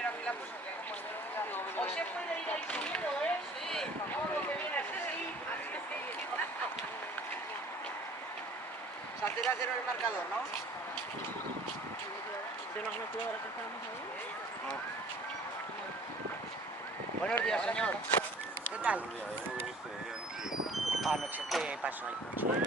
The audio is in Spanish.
primero aquí la puso. O se puede ir ahí primero, ¿eh? Sí. Todo lo que viene así. O sea, 0-0 el marcador, ¿no? ¿De los jugadores que estábamos ahí? Buenos días, señor. ¿Qué tal? Buenos días, Anoche, ¿qué pasó ahí?